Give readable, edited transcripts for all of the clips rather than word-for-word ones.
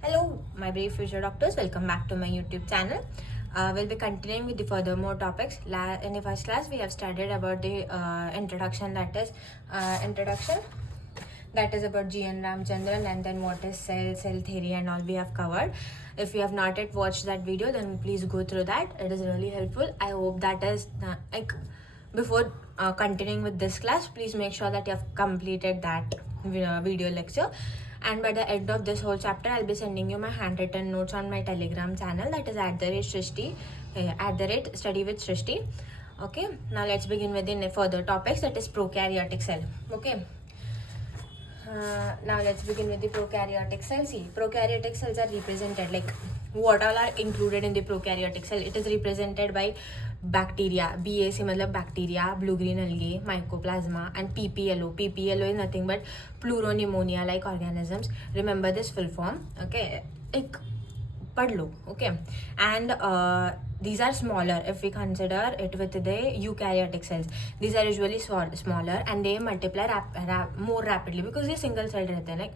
Hello, my brave future doctors. Welcome back to my YouTube channel. We'll be continuing with the furthermore topics. In the first class, we have studied about the introduction. That is about G.N. Ramchandran, and then what is cell theory, and all we have covered. If you have not yet watched that video, then please go through that. It is really helpful. I hope that is before continuing with this class, please make sure that you have completed that video lecture. And by the end of this whole chapter, I'll be sending you my handwritten notes on my Telegram channel, that is @Srishti, @study with Srishti. Okay, now let's begin with the further topics, that is prokaryotic cell. Okay. Now let's begin with the prokaryotic cell. See, prokaryotic cells are represented, like what all are included in the prokaryotic cell. It is represented by bacteria, BAC matlab bacteria, blue-green algae, mycoplasma, and PPLO. PPLO is nothing but pleuropneumonia-like organisms. Remember this full form, okay? पढ़ लो, okay? And these are smaller if we consider it with the eukaryotic cells. These are usually smaller and they multiply more rapidly because ये single cell रहते हैं,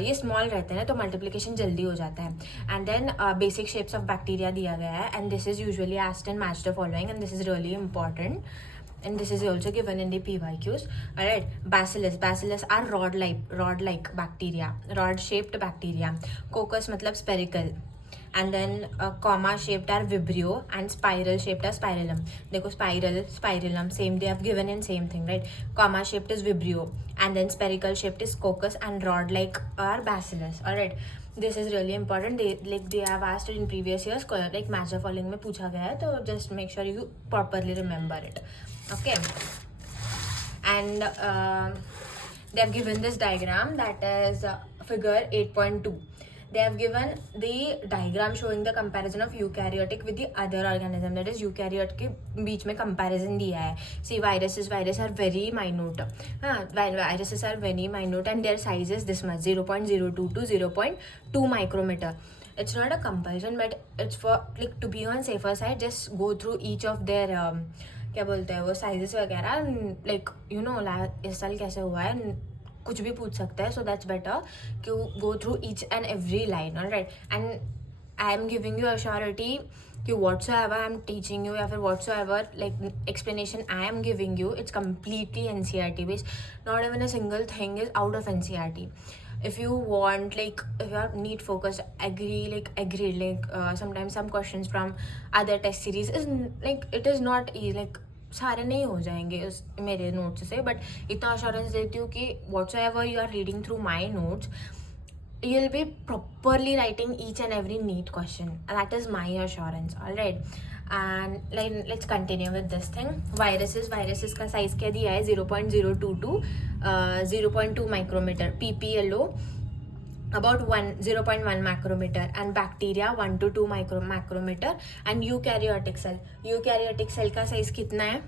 ये small रहते हैं तो multiplication जल्दी हो जाता है. And then basic shapes of bacteria दिया गया है, and this is usually asked and matched the following, and this is really important. And this is also given in the PYQs. Alright, bacillus are rod-like bacteria, rod-shaped bacteria. Coccus matlab spherical. And then comma shaped are vibrio, and spiral shaped are spirillum. देखो spirillum same, they have given in same thing, right? Comma shaped is vibrio, and then spherical shaped is coccus, and rod like are bacillus. Alright, this is really important. They have asked it in previous years, like match the following में पूछा गया है, तो just make sure you properly remember it. Okay, and they have given this diagram, that is figure 8.2. They have given the diagram showing the comparison of eukaryotic with the other organism, that is eukaryote के बीच में comparison दिया है. See, viruses are very minute. Viruses are very minute and their size is this much, 0.02 to 0.2 micrometer. It's not a compulsion, but it's for like to be on safer side. Just go through each of their क्या बोलते हैं वो sizes वगैरह, like you know इस साल कैसे हुआ है, कुछ भी पूछ सकता है. सो दैट्स बेटर कि go through each and every line. Alright, and I am giving you assurity कि whatsoever I am teaching you या फिर whatsoever like explanation I am giving you, it's completely NCERT based. Not even a single thing is out of NCERT. If you want, like if you are need focused, agree, sometimes some questions from other test series is like it is not easy, like सारे नहीं हो जाएंगे उस मेरे notes से, but इतना assurance देती हूँ कि whatsoever you are reading through my notes, you'll be properly writing each and every neat question. That is my assurance. All right, and let's continue with this thing. viruses का size क्या दिया है, 0.02 to 0.2 micrometer. PPLO about 0.1 macrometer, and bacteria 1 to 2 macrometer. and eukaryotic cell का size कितना है,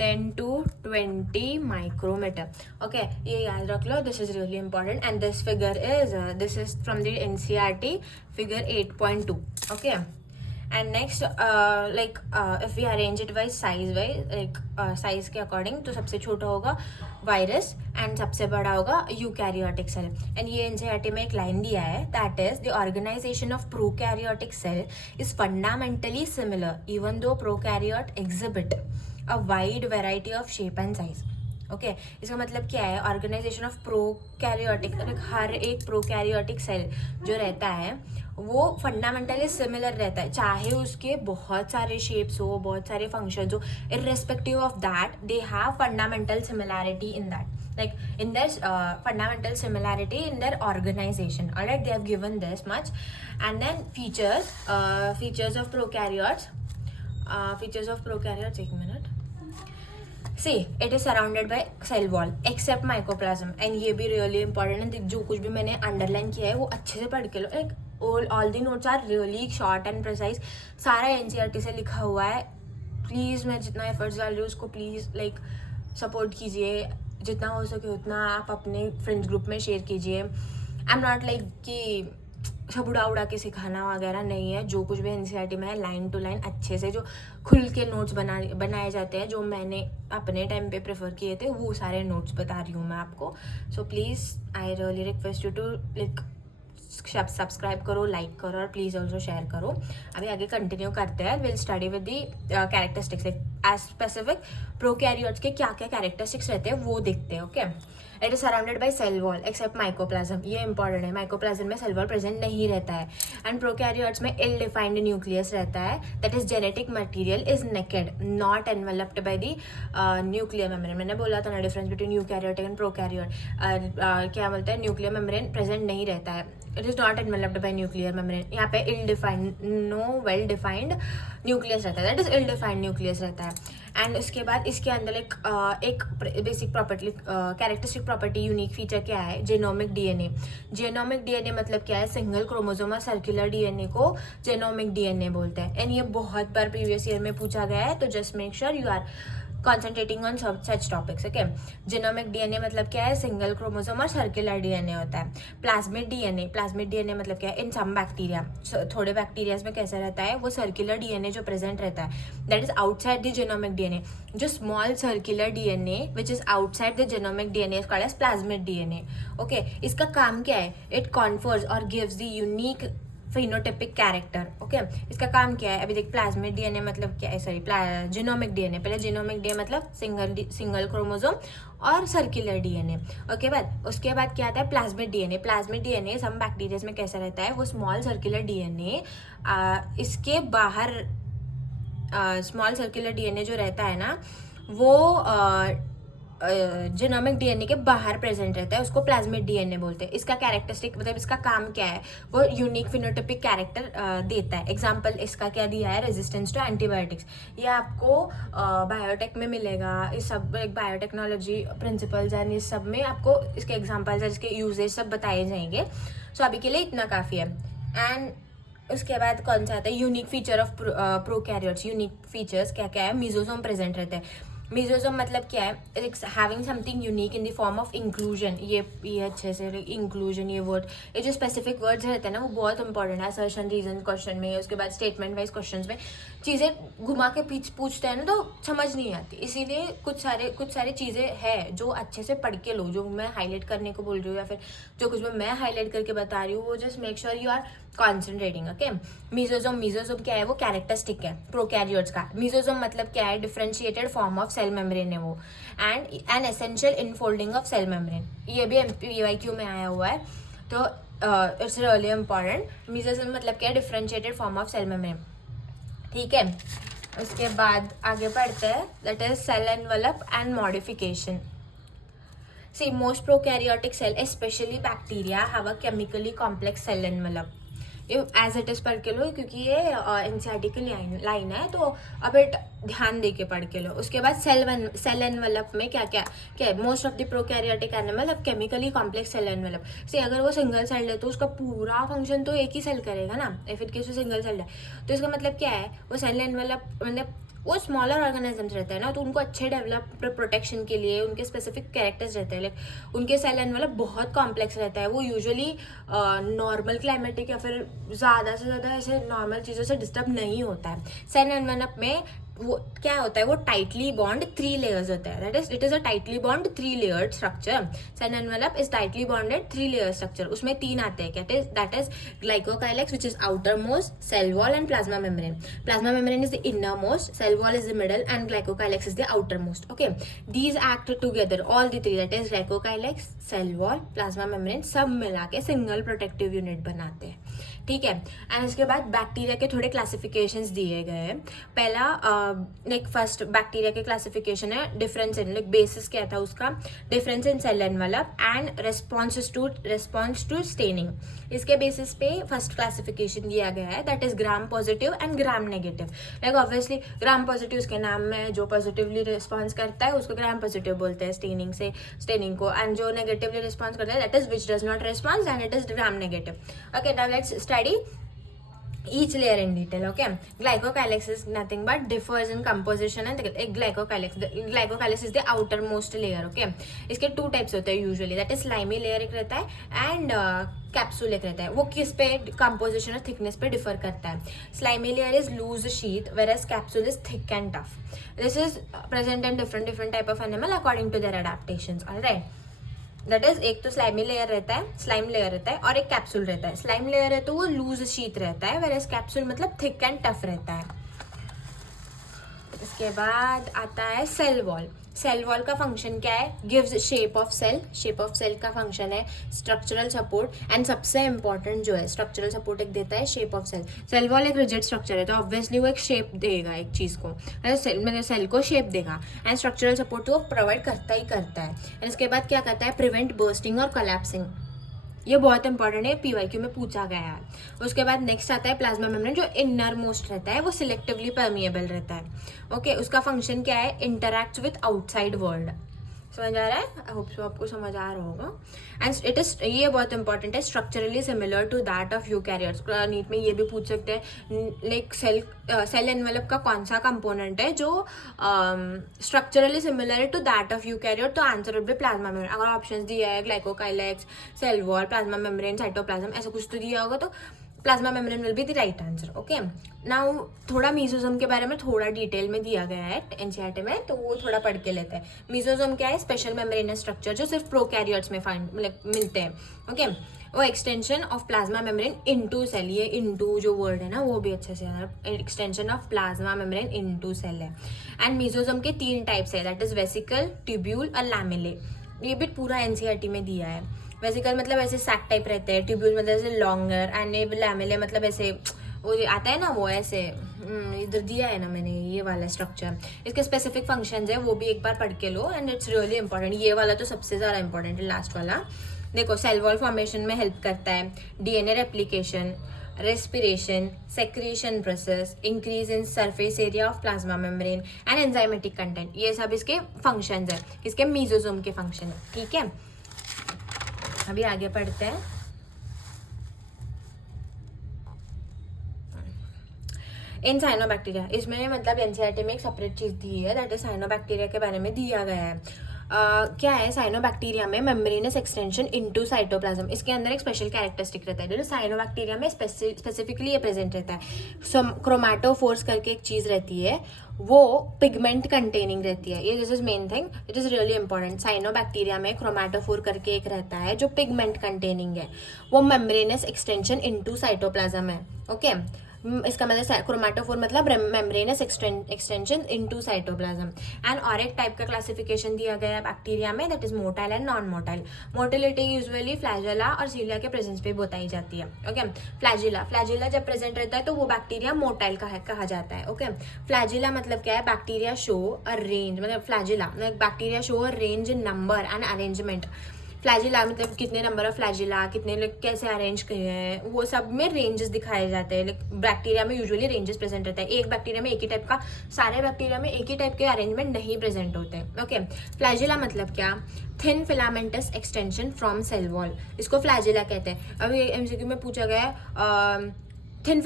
10 to 20 micrometer. Okay, ये याद रख लो, this is really important. and this figure is this is from the NCERT figure 8.2. okay, and next if we arrange it by size size के according, तो सबसे छोटा होगा वायरस एंड सबसे बड़ा होगा यूकैरियोटिक सेल. एंड ये NCERT में एक लाइन दिया है, that is the organisation of prokaryotic cell is fundamentally similar even though prokaryote exhibit a wide variety of shape and size. Okay, इसका मतलब क्या है, ऑर्गेनाइजेशन ऑफ प्रोकैरियोटिक, हर एक प्रोकैरियोटिक सेल जो रहता है वो फंडामेंटली सिमिलर रहता है, चाहे उसके बहुत सारे शेप्स हो, बहुत सारे फंक्शंस हो, irrespective of that they have fundamental similarity in that, like in their fundamental similarity in their organization. Alright, they have given this much. and then features of prokaryotes, एक minute. See, it is surrounded by cell wall except mycoplasm, and ये भी really important है. जो कुछ भी मैंने underline किया है वो अच्छे से पढ़ के लो. like all the notes are really short and precise. सारा NCERT से लिखा हुआ है. प्लीज़ मैं जितना एफर्ट्स डाल रही हूँ उसको प्लीज़ लाइक सपोर्ट कीजिए, जितना हो सके उतना आप अपने फ्रेंड्स ग्रुप में शेयर कीजिए. आई एम नॉट लाइक कि सब उड़ा के सिखाना वगैरह नहीं है. जो कुछ भी NCERT में है लाइन टू लाइन अच्छे से जो खुल के नोट्स बनाए जाते हैं, जो मैंने अपने टाइम पे प्रेफर किए थे, वो सारे नोट्स बता रही हूँ मैं आपको. So please I really request you to like subscribe करो, लाइक करो और प्लीज़ ऑल्सो शेयर करो. अभी आगे कंटिन्यू करते हैं. Will study with the characteristics, like as specific prokaryotes के क्या क्या कैरेक्टरिस्टिक्स रहते हैं वो देखते हैं. Okay. It is surrounded by cell wall except mycoplasma. ये इंपॉर्टेंट है, माइकोप्लाज्म में सेल वॉल प्रेजेंट नहीं रहता है. एंड प्रोकैरियोट्स में इल डिफाइंड न्यूक्लियस रहता है. That is genetic material is naked, not enveloped by the nuclear membrane. मैंने बोला था ना difference between eukaryotic and prokaryote. क्या बोलते हैं, न्यूक्लियर मेम्ब्रेन प्रेजेंट नहीं रहता है. It is not enveloped by nuclear membrane. यहाँ पे ill defined, no well defined nucleus रहता है. That is ill defined nucleus रहता है. एंड उसके बाद इसके अंदर एक basic property, characteristic property, unique feature क्या है, जेनोमिक डीएनए. जेनोमिक डीएनए मतलब क्या है, सिंगल क्रोमोसोम और सर्कुलर डीएनए को जेनोमिक डीएनए बोलते हैं. एंड ये बहुत बार प्रीवियस ईयर में पूछा गया है, तो just make sure you are concentrating on such topics. Okay. Genomic DNA मतलब क्या है, सिंगल क्रोमोसोम और सर्कुलर डीएनए होता है. प्लाज्मिड डीएनए मतलब क्या है, इन सम बैक्टीरिया, थोड़े बैक्टीरियाज में कैसा रहता है, वो सर्कुलर डीएनए जो प्रेजेंट रहता है that is outside the genomic DNA. जो small circular DNA which is outside the genomic DNA is called as plasmid DNA. Okay. इसका काम क्या है, इट कॉन्फर्स और gives the unique phenotypic character. Okay. इसका काम क्या है, अभी देख प्लाज्मिड डीएनए मतलब क्या है, सॉरी जेनोमिक डीएनए. पहले जेनोमिक डीएनए मतलब सिंगल क्रोमोसोम और सर्कुलर डीएनए. ओके. उसके बाद क्या आता है, प्लाज्मिड डीएनए. प्लाज्मिड डीएनए सम बैक्टीरियाज में कैसा रहता है, वो स्मॉल सर्कुलर डीएनए, इसके बाहर स्मॉल सर्कुलर डीएनए जो रहता है ना, वो जेनोमिक डीएनए के बाहर प्रेजेंट रहता है, उसको प्लाज्मिड डीएनए बोलते हैं. इसका कैरेक्टरिस्टिक मतलब इसका काम क्या है, वो यूनिक फिनोटिपिक कैरेक्टर देता है. एग्जांपल इसका क्या दिया है, रेजिस्टेंस टू एंटीबायोटिक्स. ये आपको बायोटेक में मिलेगा. इस सब एक बायोटेक्नोलॉजी प्रिंसिपल्स एंड इस सब में आपको इसके एग्जाम्पल्स और इसके यूजेज सब बताए जाएंगे. सो अभी के लिए इतना काफ़ी है. एंड उसके बाद कौन सा आता है, unique feature of prokaryotes. Unique features क्या क्या है, मीजोसोम प्रेजेंट रहते हैं. मीजोसोम मतलब क्या है, it's having something unique in the form of inclusion. ये अच्छे से इंक्लूजन, ये वर्ड, ये जो स्पेसिफिक वर्ड्स रहते हैं ना, वो बहुत इंपॉर्टेंट है असर्शन रीजन क्वेश्चन में. उसके बाद स्टेटमेंट वाइज क्वेश्चन में चीज़ें घुमा के पूछते हैं ना, तो समझ नहीं आती. इसीलिए कुछ सारी चीज़ें हैं जो अच्छे से पढ़ के लो, जो मैं हाईलाइट करने को बोल रही हूँ या फिर जो कुछ मैं हाईलाइट करके बता रही हूँ, वो just make sure you are concentrating. Okay. Mesosome क्या है, वो कैरेक्टरिस्टिक है प्रोकैरियोट्स का. मीजोसोम मतलब क्या है, differentiated form of cell membrane है वो. And an essential infolding of cell membrane. ये भी PYQ में आया हुआ है, तो इट्स रियली इंपॉर्टेंट. मीजोसोम मतलब क्या है, differentiated form of cell membrane. ठीक है. उसके बाद आगे बढ़ते हैं, that is cell envelope and modification. See, most prokaryotic cell, especially bacteria, have a chemically complex cell envelope. ये एज इट इज पढ़ के लो, क्योंकि ये एनसीईआरटी की लाइन है, तो अब ध्यान दे के पढ़ के लो. उसके बाद सेल एनवेलप में क्या क्या है, most of the prokaryotic animal अब केमिकली कॉम्प्लेक्स सेल एनवेलप से. अगर वो सिंगल सेल है तो उसका पूरा फंक्शन तो एक ही सेल करेगा ना, if it case single cell है. तो इसका मतलब क्या है, वो सेल एनवेलप मतलब वो स्मॉलर ऑर्गेनिजम्स रहते हैं ना, तो उनको अच्छे डेवलप प्रोटेक्शन के लिए उनके स्पेसिफिक कैरेक्टर्स रहते हैं. लाइक उनके सेल एनवेलप बहुत कॉम्प्लेक्स रहता है. वो यूजुअली नॉर्मल क्लाइमेटिक या फिर ज़्यादा से ज़्यादा ऐसे नॉर्मल चीज़ों से डिस्टर्ब नहीं होता है. सेल एनवेलप में वो क्या होता है, वो टाइटली बॉन्ड 3 लेयर्स होता है. That is it is a tightly bond 3 layered structure. Cell envelope is tightly bonded 3 layer structure. उसमें 3 आते हैं. That is glycocalyx which is outer most, cell wall and plasma membrane. Plasma membrane is the inner most, cell wall is the middle and glycocalyx is the outer most. Okay. These act together, all the 3, that is glycocalyx, cell wall, plasma membrane, सब मिला के single protective unit बनाते हैं. ठीक है. And उसके बाद bacteria के थोड़े क्लासिफिकेशंस दिए गए हैं. पहला लाइक फर्स्ट बैक्टीरिया के क्लासिफिकेशन है डिफरेंस इन, लाइक बेसिस क्या था उसका, difference in cell envelope and response to staining. इसके बेसिस पे फर्स्ट क्लासिफिकेशन दिया गया है, that is Gram positive and Gram negative. Like obviously Gram positive उसके नाम में जो पॉजिटिवली रिस्पॉन्स करता है उसको ग्राम पॉजिटिव बोलते हैं स्टेनिंग को. एंड जो नेगेटिवली रिस्पॉन्स करता है that is which does not response and it is gram negative. Okay. Now let's study each layer in detail. Okay. Glycocalyx is nothing but differs in composition and glycocalyx is the outermost layer. Okay. इसके 2 types होते हैं usually, that is slimy layer एक रहता है and capsule एक रहता है. वो किस पे कंपोजिशन और थिकनेस पे डिफर करता है. Slimy layer is loose sheath whereas capsule is thick and tough. This is present in different type of animal according to their adaptations. All right. That is एक तो स्लाइमी लेयर रहता है, slime layer रहता है, और एक capsule रहता है. स्लाइम लेयर है तो वो लूज शीट रहता है, वेयर एज कैप्सूल मतलब थिक एंड टफ रहता है. इसके बाद आता है सेल वॉल. सेल वॉल का फंक्शन क्या है? Gives shape of cell. Shape of cell का फंक्शन है स्ट्रक्चरल सपोर्ट, एंड सबसे इंपॉर्टेंट जो है स्ट्रक्चरल सपोर्ट एक देता है shape of cell. Cell wall एक रिजिड स्ट्रक्चर है तो ऑब्वियसली वो एक शेप देगा एक चीज़ को, मतलब सेल को शेप देगा, एंड स्ट्रक्चरल सपोर्ट तो वो प्रोवाइड करता ही करता है. एंड इसके बाद क्या करता है? प्रिवेंट बर्स्टिंग और कोलैप्सिंग. ये बहुत इंपॉर्टेंट है, पीवाईक्यू में पूछा गया है. उसके बाद नेक्स्ट आता है प्लाज्मा मेम्ब्रेन, जो इनर मोस्ट रहता है, वो सिलेक्टिवली परमिएबल रहता है. ओके, उसका फंक्शन क्या है? Interact with outside world. समझ आ रहा है? आई होप सो आपको समझ आ रहा होगा. एंड इट इज, ये बहुत इंपॉर्टेंट है, structurally similar to that of eukaryotes. NEET में ये भी पूछ सकते हैं लाइक सेल एनवेलप का कौन सा कंपोनेंट है जो स्ट्रक्चरली सिमिलर है टू दैट ऑफ यूकैरियोट, तो answer would be plasma membrane. अगर ऑप्शंस दिया है glycocalyx, cell wall, plasma membrane, cytoplasm, ऐसा कुछ तो दिया होगा तो plasma membrane will be the right answer. Okay, now थोड़ा मीजोसोम के बारे में थोड़ा डिटेल में दिया गया है एनसीईआरटी में, तो वो थोड़ा पढ़ के लेते हैं. मीजोसोम क्या है? स्पेशल मेम्ब्रेनस स्ट्रक्चर जो सिर्फ प्रोकैरियोट्स में फाइंड मतलब मिलते हैं. ओके, वो extension of plasma membrane into cell. ये इनटू जो वर्ड है ना वो भी अच्छे से extension of plasma membrane into cell है. एंड मीजोसोम के 3 टाइप्स है, दैट इज वेसिकल, ट्यूब्यूल और लैमेले. ये भी पूरा एनसीईआरटी में दिया है. वेसिकल मतलब ऐसे सैक टाइप रहते हैं, ट्यूब्यूल मतलब ऐसे लॉन्गर, एंड लैमेले मतलब ऐसे वो आता है ना वो ऐसे इधर दिया है ना मैंने ये वाला स्ट्रक्चर. इसके स्पेसिफिक फंक्शंस है वो भी एक बार पढ़ के लो, एंड इट्स रियली इंपॉर्टेंट. ये वाला तो सबसे ज़्यादा इंपॉर्टेंट है, लास्ट वाला. देखो, सेल वॉल फॉर्मेशन में हेल्प करता है, DNA replication, respiration, secretion process, increase in surface area of plasma membrane and enzymatic content. ये सब इसके फंक्शंस है, इसके मीजोसोम के फंक्शन है. ठीक है, अभी आगे पढ़ते हैं. इन साइनोबैक्टीरिया, इसमें मतलब एनसीईआरटी में एक सेपरेट चीज़ दी है, दैट इज साइनोबैक्टीरिया के बारे में दिया गया है. क्या है साइनोबैक्टीरिया में? Membranes extension into cytoplasm. इसके अंदर एक स्पेशल कैरेक्टरिस्टिक रहता है जो साइनोबैक्टीरिया में स्पेसिफिकली ये प्रेजेंट रहता है. क्रोमैटोफोर्स करके एक चीज़ रहती है, वो पिगमेंट कंटेनिंग रहती है. ये this is main thing, it is really important. Cyanobacteria में क्रोमैटोफोर करके एक रहता है जो पिगमेंट कंटेनिंग है, वो मेम्ब्रेनस एक्सटेंशन इनटू साइटोप्लाज्म है. ओके, इसका मतलब क्रोमैटोफोर मतलब membranes extension into cytoplasm. And और एक टाइप का क्लासिफिकेशन दिया गया है बैक्टीरिया में, that is motile and non motile. Motility usually flagella और सीलिया के प्रेजेंस पे बताई जाती है. ओके, फ्लैजिला जब प्रेजेंट रहता है तो वो बैक्टीरिया मोटाइल कहा जाता है. ओके, फ्लैजिला मतलब क्या है? बैक्टीरिया शो अ रेंज, मतलब flagella bacteria show a range in number and arrangement. Flagella मतलब कितने नंबर ऑफ फ्लैजिला, कितने लोग कैसे अरेंज किए हैं, वो सब में रेंजेस दिखाए जाते हैं. लाइक बैक्टीरिया में यूजुअली रेंजेस प्रेजेंट रहता है. एक बैक्टीरिया में एक ही टाइप का, सारे बैक्टीरिया में एक ही टाइप के अरेंजमेंट नहीं प्रेजेंट होते हैं. ओके, फ्लैजिला मतलब क्या? Thin filamentous extension from cell wall, इसको फ्लैजिला कहते हैं. अभी एमसीक्यू में पूछा गया है thin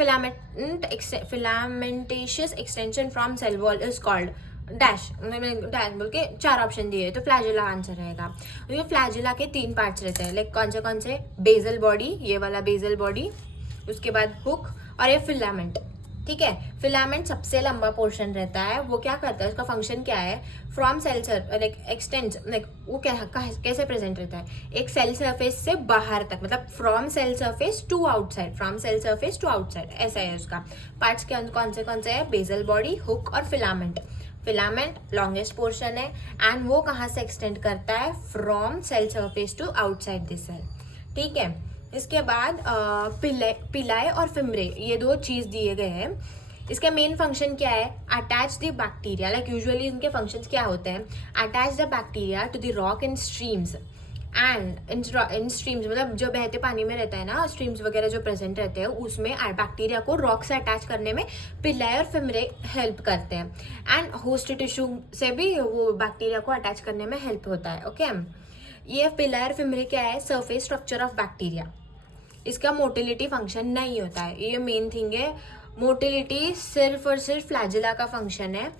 filamentaceous extension from cell wall is called dash बोल के 4 ऑप्शन दिए, तो फ्लैजिला आंसर रहेगा. तो फ्लैजिला के 3 पार्ट्स रहते हैं, लाइक कौन से? बेजल बॉडी, ये वाला बेजल बॉडी, उसके बाद हुक और ये फिलामेंट. ठीक है, फिलामेंट सबसे लंबा पोर्शन रहता है. वो क्या करता है, उसका फंक्शन क्या है? From cell like extend, like वो कैसे प्रेजेंट रहता है? एक सेल सरफेस से बाहर तक, मतलब from cell surface to outside, from cell surface to outside, ऐसा है उसका. पार्ट्स के कौन से है? बेजल बॉडी, हुक और फिलामेंट. फिलामेंट लॉन्गेस्ट पोर्शन है, एंड वो कहाँ से एक्सटेंड करता है? From cell surface to outside this cell. ठीक है, इसके बाद पिलाए और फिम्ब्रे, ये 2 चीज़ दिए गए हैं. इसका मेन फंक्शन क्या है? Attach the bacteria, like usually इनके फंक्शंस क्या होते हैं? Attach the bacteria to the rock in streams, and in streams मतलब जो बहते पानी में रहता है ना, स्ट्रीम्स वगैरह जो प्रेजेंट रहते हैं उसमें बैक्टीरिया को रॉक से अटैच करने में पिलाए और फिम्ब्रे हेल्प करते हैं. एंड होस्ट टिश्यू से भी वो बैक्टीरिया को अटैच करने में हेल्प होता है. ओके, ये पिलाए और फिम्ब्रे क्या है? Surface structure of bacteria. इसका मोटिलिटी फंक्शन नहीं होता है, ये मेन थिंग है. मोटिलिटी सिर्फ और सिर्फ फ्लैजिला का फंक्शन है,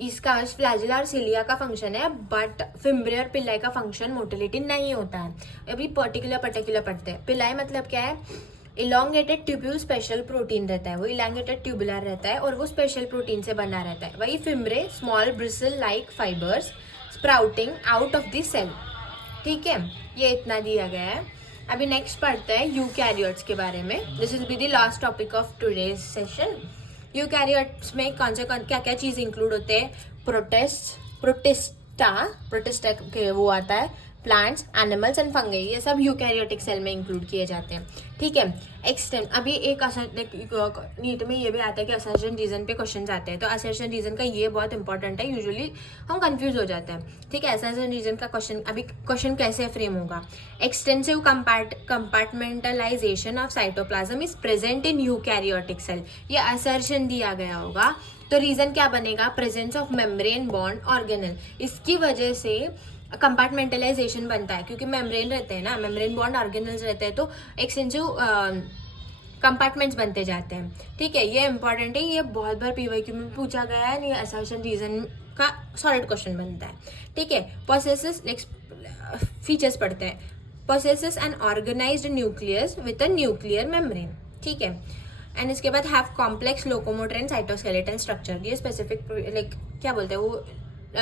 इसका फ्लैजिला और सिलिया का फंक्शन है, बट फिम्ब्रे और पिलाई का फंक्शन मोटिलिटी नहीं होता है. अभी पर्टिकुलर पढ़ते हैं. पिलाई मतलब क्या है? इलोंगेटेड ट्यूब्यूल स्पेशल प्रोटीन रहता है, वो इलोंगेटेड ट्यूबुलर रहता है और वो स्पेशल प्रोटीन से बना रहता है. वही fimbriae small bristle like fibres sprouting out of the cell. ठीक है, ये इतना दिया गया है। अभी नेक्स्ट पढ़ते हैं यूकैरियोट्स के बारे में। This is be the last topic of today's session. Eukaryotes में कौन से क्या क्या चीज़ इंक्लूड होते हैं? प्रोटिस्टा के वो आता है, प्लांट्स, एनिमल्स एंड फंगी, ये सब यूकैरियोटिक सेल में इंक्लूड किए जाते हैं। ठीक है, एक्सटेंड अभी एक नीट में ये भी आता है कि असर्शन रीजन पे क्वेश्चन आते हैं, तो असर्शन रीजन का ये बहुत इंपॉर्टेंट है, यूजुअली हम कंफ्यूज हो जाते हैं। ठीक है, असर्शन रीजन का क्वेश्चन, अभी क्वेश्चन कैसे फ्रेम होगा? Extensive compartmentalisation of cytoplasm is present in eukaryotic cell, ये असर्शन दिया गया होगा, तो रीजन क्या बनेगा? Presence of membrane bound organelle, इसकी वजह से कंपार्टमेंटलाइजेशन बनता है, क्योंकि मेम्ब्रेन रहते हैं ना, मेम्ब्रेन बॉन्ड ऑर्गेनल्स रहते हैं, तो एक्सटेंसिव कंपार्टमेंट्स बनते जाते हैं। ठीक है, ये इंपॉर्टेंट है, ये बहुत बार पीवाईक्यू में पूछा गया है, ये असर्शन रीजन का सॉलिड क्वेश्चन बनता है। ठीक है, पोसेसेस, नेक्स्ट फीचर्स पढ़ते हैं। Possesses an organised nucleus with a nuclear membrane. ठीक है, एंड इसके बाद have complex locomotor and cytoskeleton structure, ये स्पेसिफिक लाइक क्या बोलते हैं वो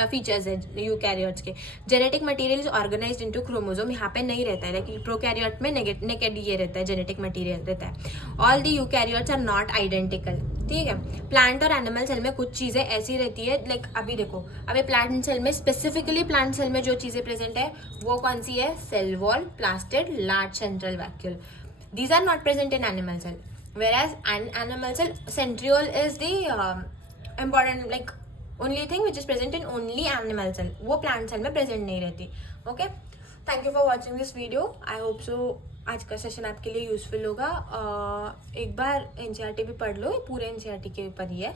फीचर्स है यूकैरियोट्स के। Genetic material is organised into chromosome, यहाँ पे नहीं रहता है, लेकिन प्रोकैरियोट में नेकेड ये रहता है, जेनेटिक मटेरियल रहता है। All the eukaryotes are not identical. ठीक है, प्लांट और एनिमल सेल में कुछ चीज़ें ऐसी रहती है, लाइक अभी देखो, अभी प्लांट सेल में स्पेसिफिकली प्लांट सेल में जो चीज़ें प्रेजेंट है वो कौन सी है? Cell wall, plastid, large central vacuole. These are not present in animal cell, whereas animal cell centriole is the important like only thing which is present in only animal cell, वो plant cell में present नहीं रहती। Okay, thank you for watching this video, I hope सो आज का session आपके लिए useful होगा। एक बार एनसीईआरटी भी पढ़ लो, पूरे एनसीईआरटी के ऊपर ही है।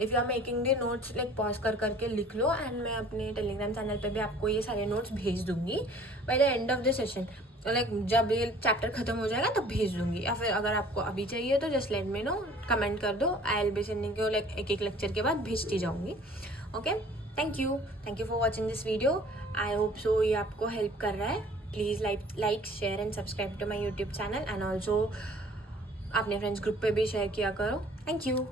If you are making the notes like pause करके लिख लो, एंड मैं अपने टेलीग्राम चैनल पे भी आपको ये सारे नोट्स भेज दूंगी by the end of the session, like जब ये चैप्टर खत्म हो जाएगा तब भेज दूंगी, या फिर अगर आपको अभी चाहिए तो just let me know, comment कर दो, I will be sending you like एक लेक्चर के बाद भेजती जाऊंगी। Okay, thank you for watching this video, I hope so ये आपको हेल्प कर रहा है। Please like share and subscribe to my YouTube channel, and also अपने फ्रेंड्स ग्रुप पे भी शेयर किया करो। Thank you.